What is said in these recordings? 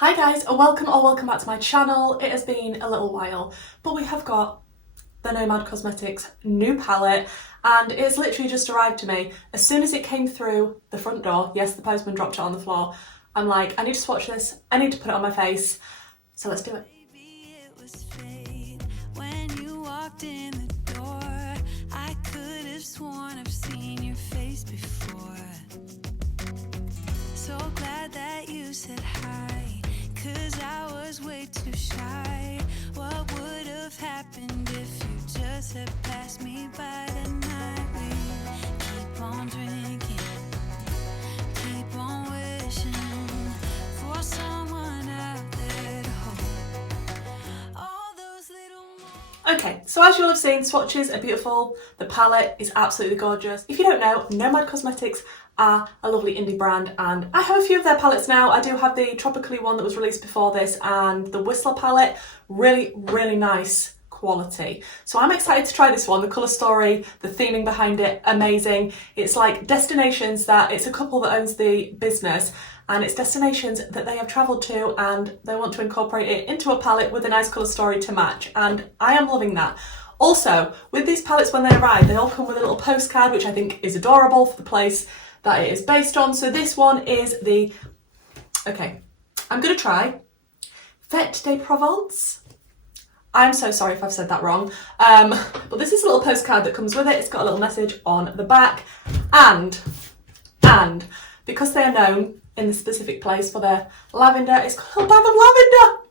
Hi guys, welcome back to my channel. It has been a little while, but we have got the Nomad Cosmetics new palette and it's literally just arrived to me. As soon as it came through the front door, yes, the postman dropped it on the floor, I'm like, I need to swatch this, I need to put it on my face, so let's do it. So glad that you said hi, 'cause I was way too shy. What would have happened if you just had passed me by the night? We keep on drinking, keep on wishing for someone out there to hold all those little moments. Okay, so as you'll have seen, swatches are beautiful, the palette is absolutely gorgeous. If you don't know, Nomad Cosmetics are a lovely indie brand and I have a few of their palettes now. I do have the Tropically one that was released before this and the Whistler palette, really nice quality. So I'm excited to try this one. The colour story, the theming behind it, amazing. It's like destinations that, it's a couple that owns the business and it's destinations that they have travelled to and they want to incorporate it into a palette with a nice colour story to match, and I am loving that. Also, with these palettes when they arrive, they all come with a little postcard which I think is adorable for the place that it is based on. So this one is the, okay, I'm going to try FETES de Provence. I'm so sorry if I've said that wrong, but this is a little postcard that comes with it. It's got a little message on the back, and because they are known in the specific place for their lavender, it's got a little bag of lavender.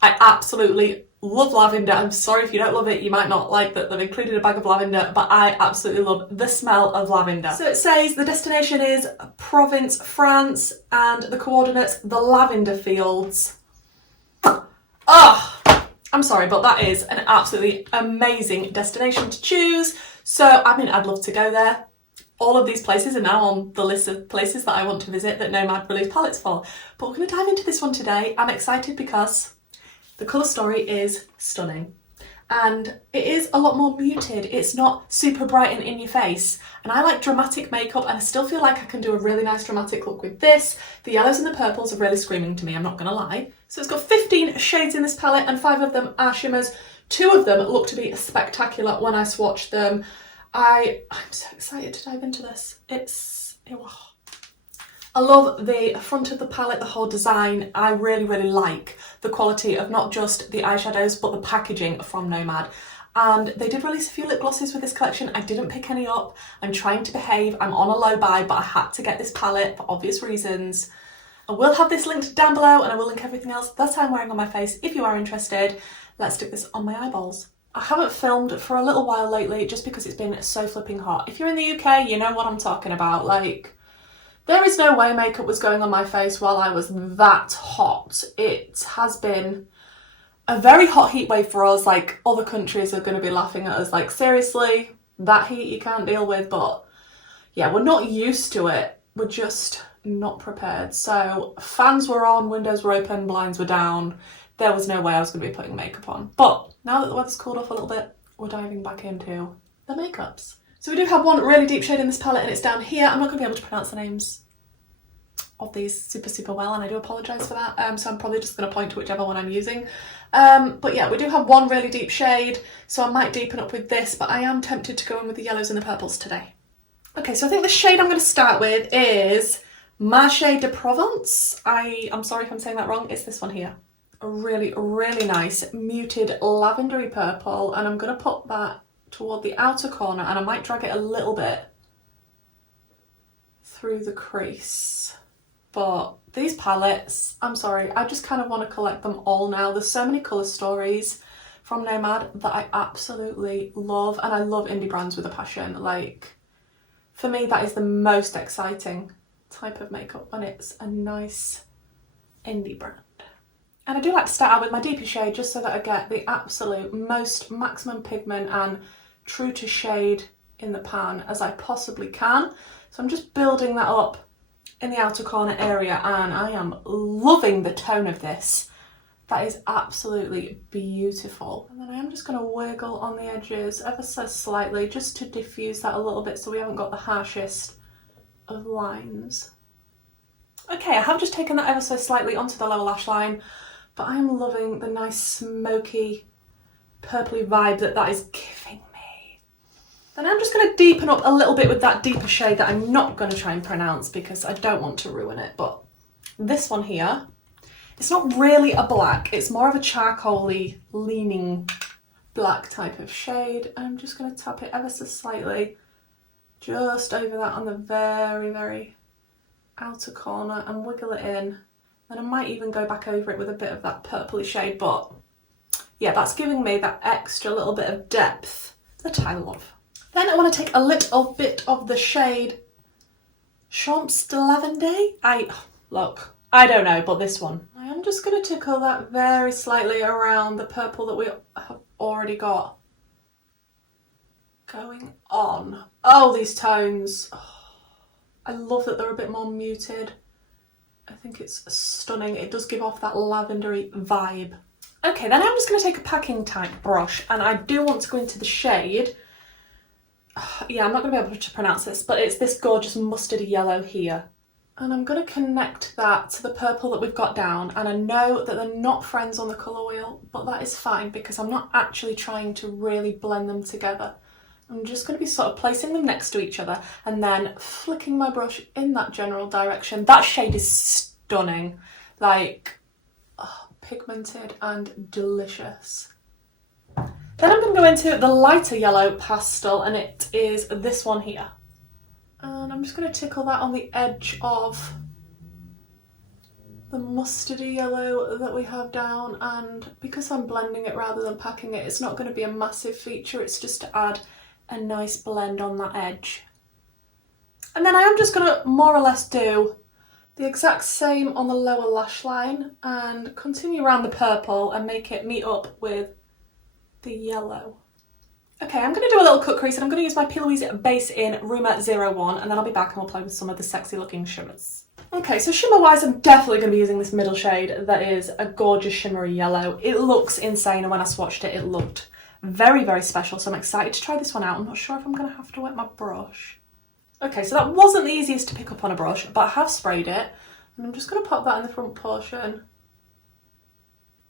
I absolutely love lavender. I'm sorry if you don't love it, you might not like that they've included a bag of lavender, but I absolutely love the smell of lavender. So it says the destination is Provence, France, and the coordinates, the lavender fields. Oh, I'm sorry, but that is an absolutely amazing destination to choose. So, I mean, I'd love to go there. All of these places are now on the list of places that I want to visit that Nomad released palettes for. But we're going to dive into this one today. I'm excited because the colour story is stunning and it is a lot more muted. It's not super bright and in your face, and I like dramatic makeup and I still feel like I can do a really nice dramatic look with this. The yellows and the purples are really screaming to me, I'm not gonna lie. So it's got 15 shades in this palette and 5 of them are shimmers. 2 of them look to be spectacular when I swatch them. I'm so excited to dive into this. I love the front of the palette, the whole design. I really like the quality of not just the eyeshadows, but the packaging from Nomad. And they did release a few lip glosses with this collection. I didn't pick any up. I'm trying to behave. I'm on a low buy, but I had to get this palette for obvious reasons. I will have this linked down below and I will link everything else that I'm wearing on my face if you are interested. Let's stick this on my eyeballs. I haven't filmed for a little while lately just because it's been so flipping hot. If you're in the UK, you know what I'm talking about. Like, there is no way makeup was going on my face while I was that hot. It has been a very hot heat wave for us. Like, other countries are going to be laughing at us like, seriously, that heat you can't deal with. But yeah, we're not used to it. We're just not prepared. So fans were on, windows were open, blinds were down. There was no way I was going to be putting makeup on. But now that the weather's cooled off a little bit, we're diving back into the makeups. So we do have one really deep shade in this palette and it's down here. I'm not going to be able to pronounce the names of these super well and I do apologise for that. So I'm probably just going to point to whichever one I'm using. But yeah, we do have one really deep shade, so I might deepen up with this, but I am tempted to go in with the yellows and the purples today. Okay, so I think the shade I'm going to start with is FETES de Provence. I'm sorry if I'm saying that wrong. It's this one here. A really nice muted lavendery purple, and I'm going to put that toward the outer corner and I might drag it a little bit through the crease. But these palettes, I'm sorry, I just kind of want to collect them all now. There's so many colour stories from Nomad that I absolutely love, and I love indie brands with a passion. Like, for me, that is the most exciting type of makeup, when it's a nice indie brand. And I do like to start out with my deeper shade just so that I get the absolute most maximum pigment and true to shade in the pan as I possibly can. So I'm just building that up in the outer corner area and I am loving the tone of this. That is absolutely beautiful. And then I am just going to wiggle on the edges ever so slightly just to diffuse that a little bit so we haven't got the harshest of lines. Okay, I have just taken that ever so slightly onto the lower lash line, but I'm loving the nice smoky, purpley vibe that is giving me. Then I'm just going to deepen up a little bit with that deeper shade that I'm not going to try and pronounce because I don't want to ruin it, but this one here, it's not really a black, it's more of a charcoaly leaning black type of shade. I'm just going to tap it ever so slightly just over that on the very, very outer corner and wiggle it in. And I might even go back over it with a bit of that purpley shade, but yeah, that's giving me that extra little bit of depth that I love. Then I want to take a little bit of the shade Champs de Lavender. Look, I don't know, but this one. I am just going to tickle that very slightly around the purple that we have already got going on. Oh, these tones. Oh, I love that they're a bit more muted. I think it's stunning. It does give off that lavendery vibe. Okay, then I'm just going to take a packing type brush, and I do want to go into the shade. Yeah, I'm not going to be able to pronounce this, but it's this gorgeous mustardy yellow here. And I'm going to connect that to the purple that we've got down, and I know that they're not friends on the colour wheel, but that is fine because I'm not actually trying to really blend them together. I'm just going to be sort of placing them next to each other and then flicking my brush in that general direction. That shade is stunning, like pigmented and delicious. Then I'm going to go into the lighter yellow pastel, and it is this one here. And I'm just going to tickle that on the edge of the mustardy yellow that we have down, and because I'm blending it rather than packing it, it's not going to be a massive feature, it's just to add a nice blend on that edge. And then I am just going to more or less do the exact same on the lower lash line and continue around the purple and make it meet up with the yellow. Okay, I'm going to do a little cut crease, and I'm going to use my P. Louise base in Rumour 01, and then I'll be back and we'll play with some of the sexy looking shimmers. Okay, so shimmer wise, I'm definitely going to be using this middle shade that is a gorgeous shimmery yellow. It looks insane, and when I swatched it, it looked very, very special, so I'm excited to try this one out. I'm not sure if I'm going to have to wet my brush. Okay, so that wasn't the easiest to pick up on a brush, but I have sprayed it, and I'm just going to pop that in the front portion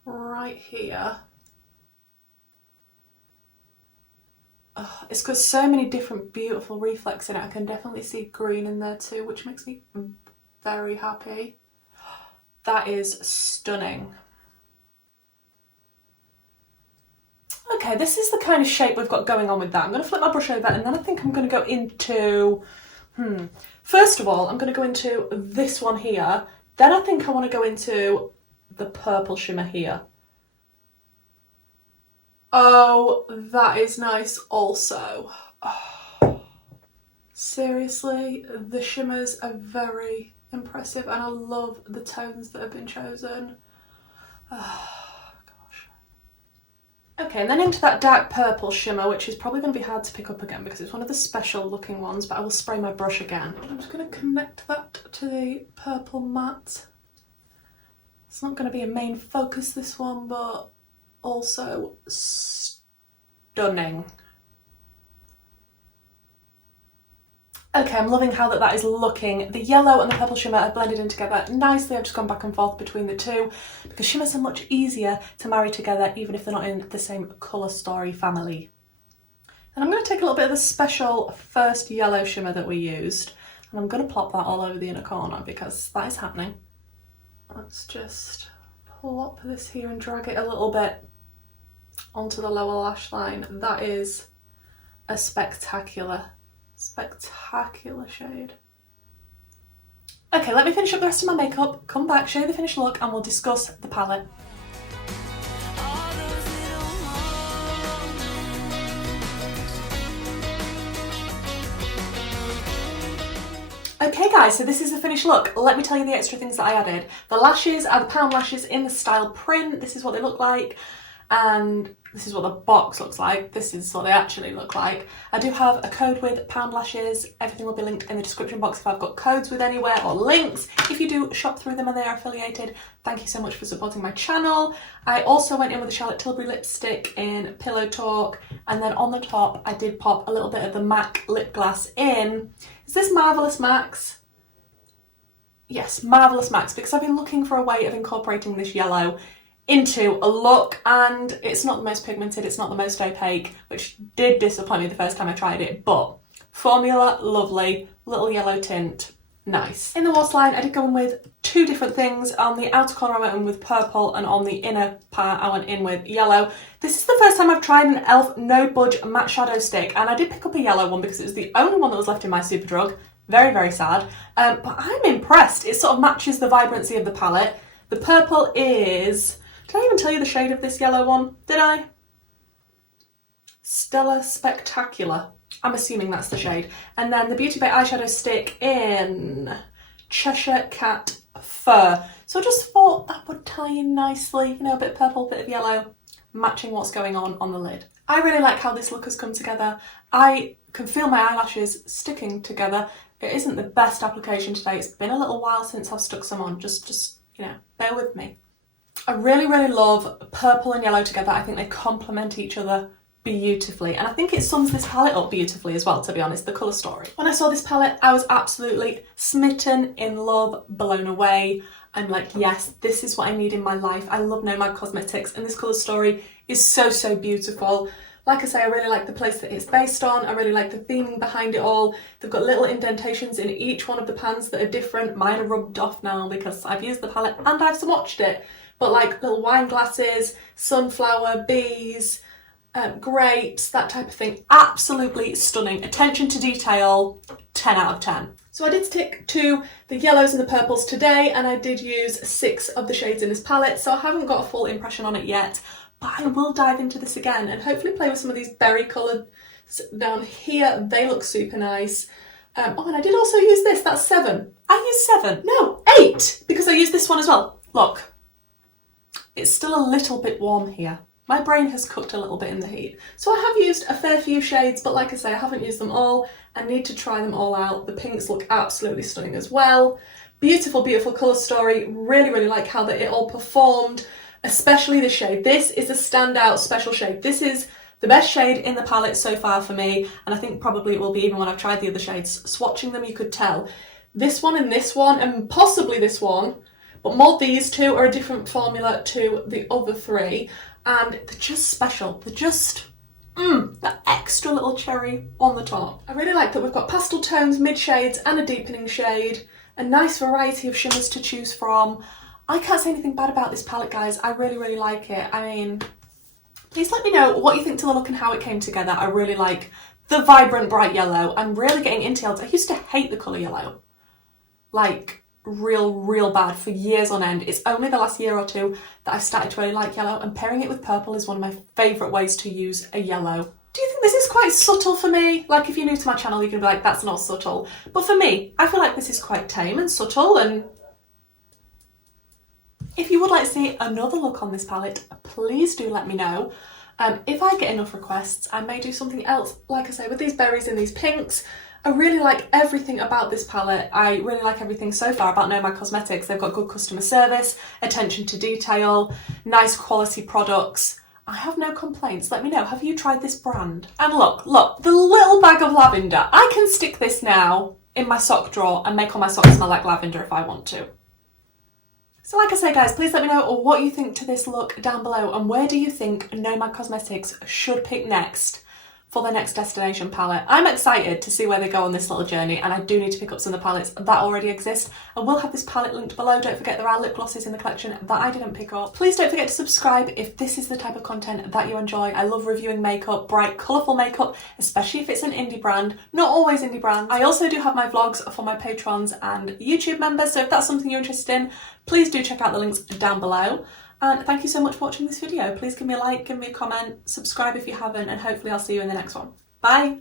right here. Oh, it's got so many different beautiful reflex in it. I can definitely see green in there too, which makes me very happy. That is stunning. Okay, this is the kind of shape we've got going on with that. I'm going to flip my brush over, and then I think I'm going to go into, first of all, I'm going to go into this one here. Then I think I want to go into the purple shimmer here. Oh, that is nice also. Oh, seriously, the shimmers are very impressive, and I love the tones that have been chosen. Oh, gosh. Okay, and then into that dark purple shimmer, which is probably going to be hard to pick up again because it's one of the special looking ones, but I will spray my brush again. I'm just going to connect that to the purple matte. It's not going to be a main focus, this one, but also stunning. Okay, I'm loving how that is looking. The yellow and the purple shimmer are blended in together nicely. I've just gone back and forth between the two because shimmers are much easier to marry together even if they're not in the same colour story family. And I'm going to take a little bit of the special first yellow shimmer that we used, and I'm going to plop that all over the inner corner because that is happening. Let's just plop this here and drag it a little bit onto the lower lash line. That is a spectacular shade. Okay, let me finish up the rest of my makeup, come back, show you the finished look, and we'll discuss the palette. Okay guys, so this is the finished look. Let me tell you the extra things that I added. The lashes are the pound lashes in the style print. This is what they look like, and this is what the box looks like. This is what they actually look like. I do have a code with pound lashes. Everything will be linked in the description box if I've got codes with anywhere or links. If you do shop through them and they are affiliated, thank you so much for supporting my channel. I also went in with the Charlotte Tilbury lipstick in Pillow Talk, and then on the top I did pop a little bit of the MAC lip gloss in. Is this Marvelous Max? yes, Marvellous Max, because I've been looking for a way of incorporating this yellow into a look, and it's not the most pigmented, it's not the most opaque, which did disappoint me the first time I tried it, but formula, lovely, little yellow tint, nice. In the waterline, I did go in with two different things. On the outer corner I went in with purple, and on the inner part I went in with yellow. This is the first time I've tried an e.l.f. No Budge matte shadow stick, and I did pick up a yellow one because it was the only one that was left in my Superdrug. Very, very sad, but I'm impressed. It sort of matches the vibrancy of the palette. The purple is... Did I even tell you the shade of this yellow one? Did I? Stellar Spectacular. I'm assuming that's the shade. And then the Beauty Bay eyeshadow stick in Cheshire Cat Fur. So I just thought that would tie in nicely, you know, a bit of purple, a bit of yellow, matching what's going on the lid. I really like how this look has come together. I can feel my eyelashes sticking together. It isn't the best application today. It's been a little while since I've stuck some on. Just you know, bear with me. I really, really love purple and yellow together. I think they complement each other beautifully, and I think it sums this palette up beautifully as well, to be honest, the colour story. When I saw this palette, I was absolutely smitten, in love, blown away. I'm like, yes, this is what I need in my life. I love Nomad Cosmetics, and this colour story is so, so beautiful. Like I say, I really like the place that it's based on. I really like the theming behind it all. They've got little indentations in each one of the pans that are different. Mine are rubbed off now because I've used the palette and I've swatched it. But like little wine glasses, sunflower, bees, grapes, that type of thing. Absolutely stunning. Attention to detail, 10 out of 10. So I did stick to the yellows and the purples today, and I did use 6 of the shades in this palette, so I haven't got a full impression on it yet, but I will dive into this again and hopefully play with some of these berry colours down here. They look super nice. Oh, and I did also use this, that's 7. I used 7, no, 8, because I used this one as well. Look, it's still a little bit warm here. My brain has cooked a little bit in the heat. So I have used a fair few shades, but like I say, I haven't used them all. I need to try them all out. The pinks look absolutely stunning as well. Beautiful, beautiful colour story. Really, really like how that it all performed, especially the shade. This is a standout special shade. This is the best shade in the palette so far for me, and I think probably it will be even when I've tried the other shades. Swatching them, you could tell. This one, and possibly this one, but more these two are a different formula to the other 3. And they're just special. They're just, that extra little cherry on the top. I really like that we've got pastel tones, mid shades and a deepening shade. A nice variety of shimmers to choose from. I can't say anything bad about this palette, guys. I really, really like it. I mean, please let me know what you think to the look and how it came together. I really like the vibrant bright yellow. I'm really getting into yellows. I used to hate the colour yellow. Like, real bad for years on end. It's only the last year or 2 that I've started to really like yellow, and pairing it with purple is one of my favourite ways to use a yellow. Do you think this is quite subtle for me? Like, if you're new to my channel, you can be like, that's not subtle. But for me, I feel like this is quite tame and subtle, and if you would like to see another look on this palette, please do let me know. If I get enough requests, I may do something else, like I say, with these berries and these pinks. I really like everything about this palette. I really like everything so far about Nomad Cosmetics. They've got good customer service, attention to detail, nice quality products. I have no complaints. Let me know, have you tried this brand? And look, the little bag of lavender. I can stick this now in my sock drawer and make all my socks smell like lavender if I want to. So like I say, guys, please let me know what you think to this look down below, and where do you think Nomad Cosmetics should pick next for their next destination palette. I'm excited to see where they go on this little journey, and I do need to pick up some of the palettes that already exist. I will have this palette linked below. Don't forget there are lip glosses in the collection that I didn't pick up. Please don't forget to subscribe if this is the type of content that you enjoy. I love reviewing makeup, bright, colourful makeup, especially if it's an indie brand. Not always indie brands. I also do have my vlogs for my patrons and YouTube members, so if that's something you're interested in, please do check out the links down below. And thank you so much for watching this video. Please give me a like, give me a comment, subscribe if you haven't, and hopefully I'll see you in the next one. Bye!